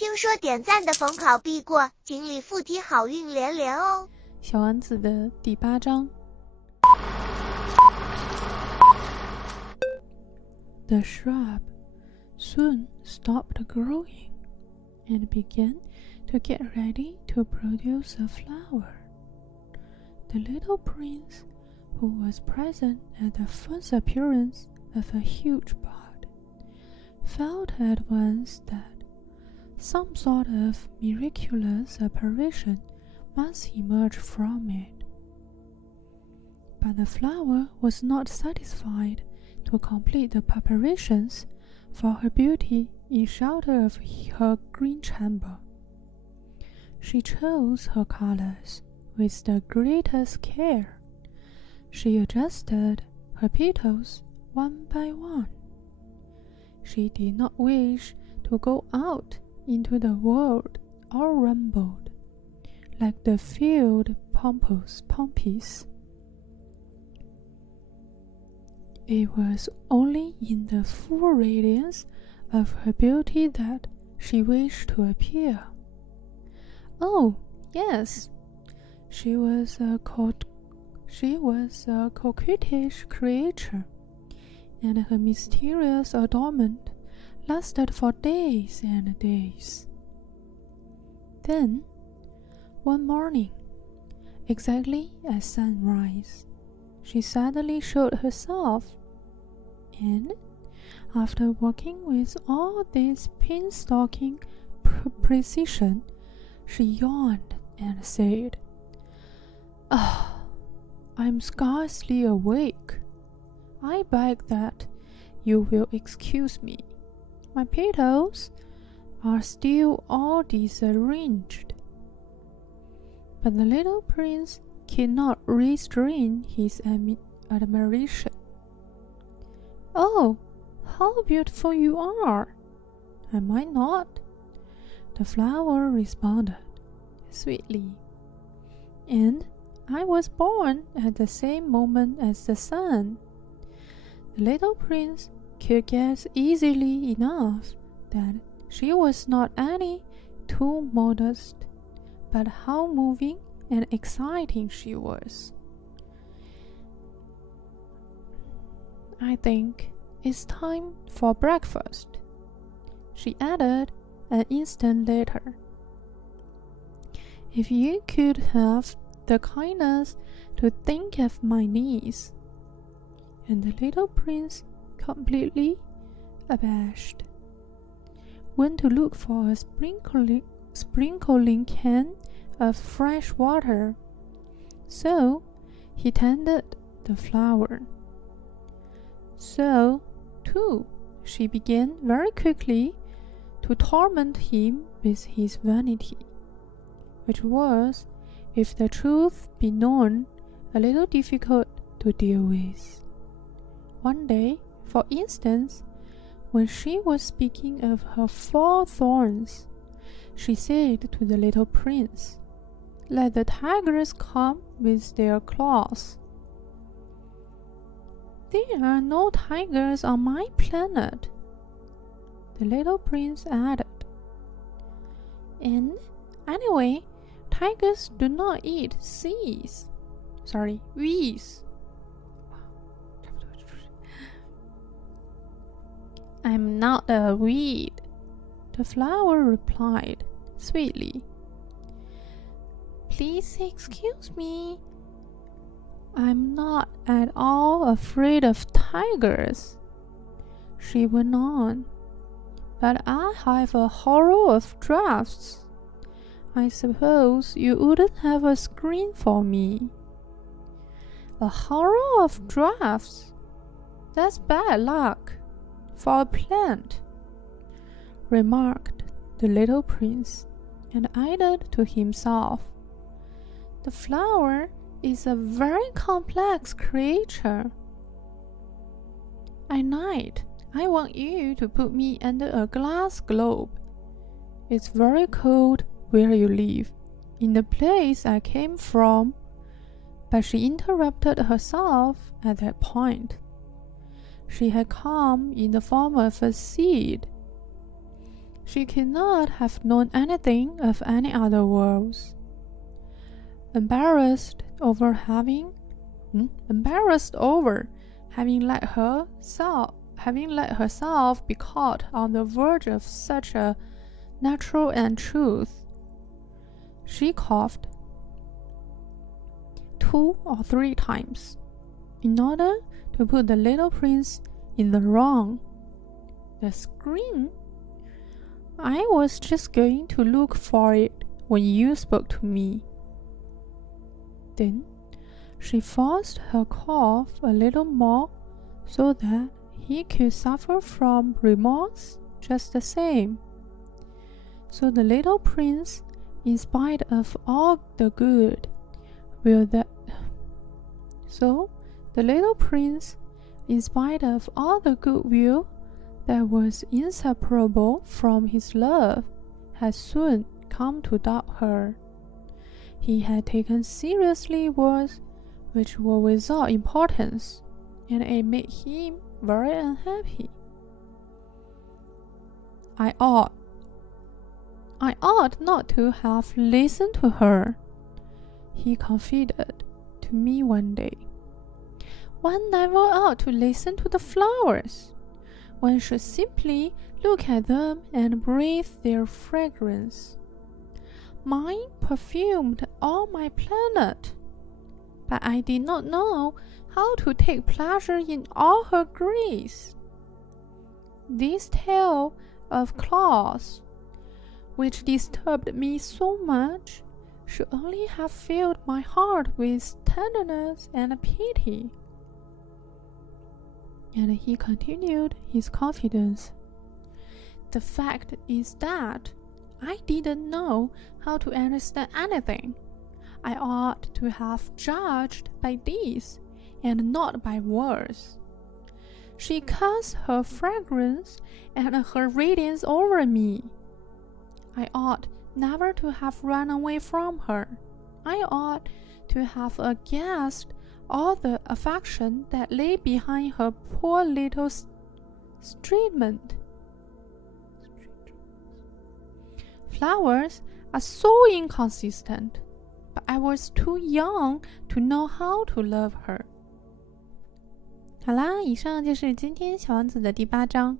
听说点赞的逢考必过，锦鲤附体好运连连哦。小丸子的第8章。The shrub soon stopped growing and began to get ready to produce a flower. The little prince, who was present at the first appearance of a huge bud, felt at once that some sort of miraculous apparition must emerge from it. But the flower was not satisfied to complete the preparations for her beauty in shelter of her green chamber. She chose her colors with the greatest care. She adjusted her petals one by one. She did not wish to go out into the world all rumbled, like the field poppies. It was only in the full radiance of her beauty that she wished to appear. Oh, yes, she was a coquettish creature, and her mysterious adornment lasted for days and days. Then, one morning, exactly at sunrise, she suddenly showed herself, and, after working with all this painstaking precision, she yawned and said, "Ah, I'm scarcely awake. I beg that you will excuse me. My petals are still all disarranged." But the little prince could not restrain his admiration. "Oh, how beautiful you are! Am I not?" the flower responded sweetly. "And I was born at the same moment as the sun." The little prince could guess easily enough that she was not any too modest, but how moving and exciting she was. "I think it's time for breakfast," she added an instant later. "If you could have the kindness to think of my niece." And the little prince, completely abashed, went to look for a sprinkling can of fresh water. So he tended the flower. So, too, she began very quickly to torment him with his vanity, which was, if the truth be known, a little difficult to deal with. One day, for instance, when she was speaking of her 4 thorns, she said to the little prince, "Let the tigers come with their claws." "There are no tigers on my planet," the little prince added. "And anyway, tigers do not eat weeds. "I'm not a weed," the flower replied sweetly. "Please excuse me. I'm not at all afraid of tigers," she went on, "but I have a horror of drafts. I suppose you wouldn't have a screen for me." "A horror of drafts? That's bad luck for a plant," remarked the little prince, and added to himself, "The flower is a very complex creature. At night, I want you to put me under a glass globe. It's very cold where you live, in the place I came from." But she interrupted herself at that point. She had come in the form of a seed. She cannot have known anything of any other worlds. Embarrassed over having let herself be caught on the verge of such a natural untruth, she coughed 2 or 3 times in order to put the little prince in the wrong. The scream? I was just going to look for it when you spoke to me. Then she forced her cough a little more so that he could suffer from remorse just the same. So the little prince, in spite of all the good will that was inseparable from his love, had soon come to doubt her. He had taken seriously words which were without importance, and it made him very unhappy. I ought not to have listened to her, he confided to me one day. One never ought to listen to the flowers. One should simply look at them and breathe their fragrance. Mine perfumed all my planet, but I did not know how to take pleasure in all her grace. This tale of claws, which disturbed me so much, should only have filled my heart with tenderness and pity. And he continued his confidence. The fact is that I didn't know how to understand anything. I ought to have judged by this, and not by words. She cast her fragrance and her radiance over me. I ought never to have run away from her. I ought to have guessed all the affection that lay behind her poor little statement. Flowers are so inconsistent, but I was too young to know how to love her. 好啦，以上就是今天小王子的第8章。